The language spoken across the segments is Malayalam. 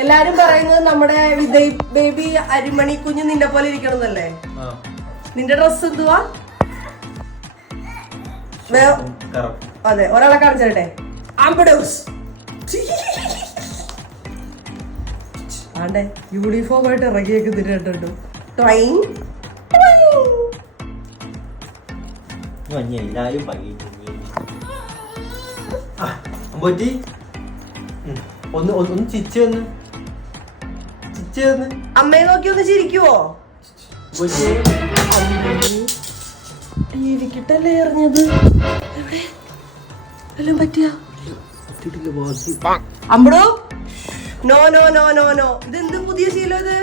എല്ലാരും പറയുന്നത് നമ്മുടെ വിജയ് ബേബി അരിമണി കുഞ്ഞ് നിന്റെ പോലെ ഇരിക്കണമെന്നല്ലേ? നിന്റെ ഡ്രസ് എന്തുവാ? അതെ, ഒരാളെ കാണിച്ചേ. ആംബഡോസ് ആണ്ടെ യൂണിഫോം ആയിട്ട് ഇറങ്ങിയൊക്കെ തിരിഞ്ഞിട്ടുണ്ട്. അമ്മയെ നോക്കി ഒന്ന് ചിരിക്കുവോ? ടിവിക്കിട്ടല്ലേ എറിഞ്ഞത്? എല്ലാം പറ്റിയ അമ്പടോ? No no no no no. ഇതെന്ത് പുതിയ ശീലം ഇത്?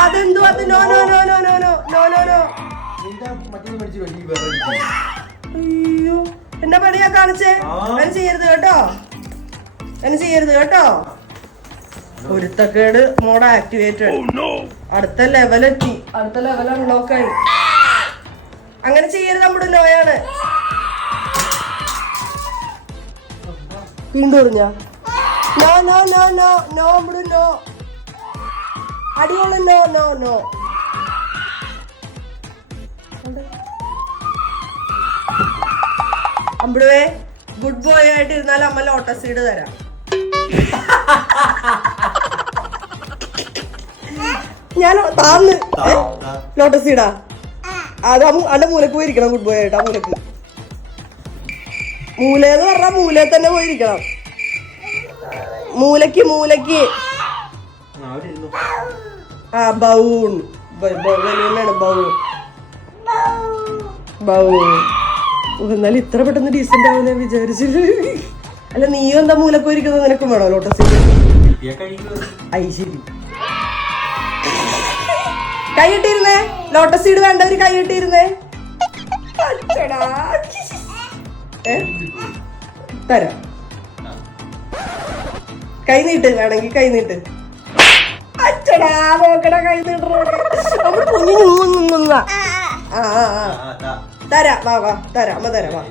അതെന്തു അത്? No no no no no no no no no. അയ്യോ, എന്നെ പണിയാ കാണിച്ചേ. അങ്ങനെ ചെയ്യരുത് കേട്ടോ, അങ്ങനെ ചെയ്യരുത് കേട്ടോ. ഒരുത്തക്കേട് മോഡ് ആക്ടിവേറ്റഡ്. അടുത്ത ലെവലെത്തി, അടുത്ത ലെവൽ അൺലോക്ക് ആയി. അങ്ങനെ ചെയ്യരുത്, നമ്മുടെ നോയാണ്. വീണ്ടും പറഞ്ഞ no no no no no നമ്മുടെ നോ. അടിയുള്ള നോ നോ നോ. അമ്പടുവേ, ഗുഡ് ബോയ് ആയിട്ട് ഇരുന്നാൽ അമ്മ ലോട്ടസ് സീഡ് തരാം. ഞാൻ താന്ന് ലോട്ടസ് സീഡാ. അത് അന്റെ മൂലക്ക് പോയിരിക്കണം. ഗുഡ് ബോയ് ആയിട്ട് ആ മൂലക്ക്. മൂലെന്ന് പറഞ്ഞാ മൂലയിൽ തന്നെ പോയിരിക്കണം. മൂലക്ക് മൂലക്ക്. ആ ബൗൺ ബലൂണാണ്. ബൗൺ ബൗൺ. എന്നാലും ഇത്ര പെട്ടെന്ന് ഡീസന്റ് ആവുന്ന വിചാരിച്ചില്ല. അല്ല, നീയും എന്താ മൂലക്ക് പോയിരിക്കുന്നത്? നിനക്കും വേണോ ലോട്ടസ്? ഐ ശരി. കൈയിട്ടിരുന്നേ. ലോട്ടസ് സീഡ് വേണ്ടവര് കൈയിട്ടിരുന്നേ. തരാം. കൈ നീട്ട്, വേണമെങ്കിൽ കൈ നീട്ട്. അച്ചടാ നോക്കടാ, കൈ നീട്ട. തരാ, വാ വാ, തരാ അമ്മ തരാ, വാ.